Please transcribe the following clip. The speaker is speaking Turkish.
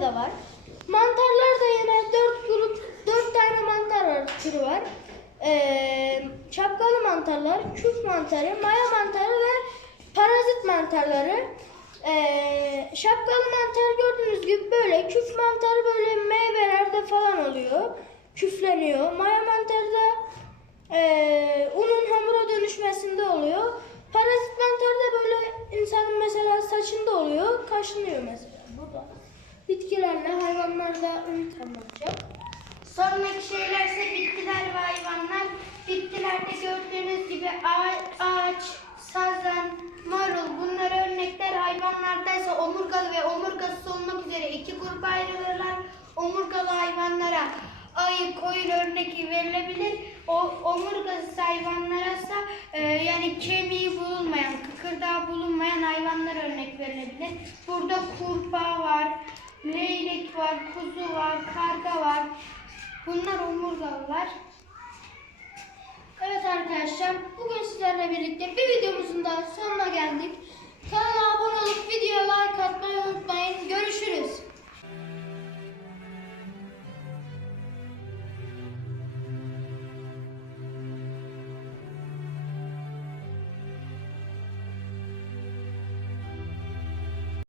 da var. Mantarlar da yine dört grup, dört tane mantar var, türü var. Ee, şapkalı mantarlar, küf mantarı, maya mantarı ve parazit mantarları. Ee, şapkalı mantar gördüğünüz gibi böyle, küf mantarı böyle meyvelerde falan oluyor. Küfleniyor. Maya mantarı da ee, unun hamura dönüşmesinde oluyor. Parazit mantar da böyle insanın mesela saçında oluyor, kaşınıyor mesela. Bu da bitkilerle hayvanlarda ün tanımlayacak. Sonraki şeyler ise bitkiler ve hayvanlar. Bitkilerde gördüğünüz gibi ağaç, sazan, marul bunlar örnekler. Hayvanlarda ise omurgalı ve omurgasız olmak üzere iki gruba ayrılırlar. Omurgalı hayvanlara ayı, koyun örneği verilebilir. O omurgasız hayvanlara ise e, yani kemiği hayvanlar örnek verilebilir. Burada kurbağa var, leylek var, kuzu var, karga var. Bunlar omurgalılar. Evet arkadaşlar, bugün sizlerle birlikte bir videomuzun daha sonuna geldik.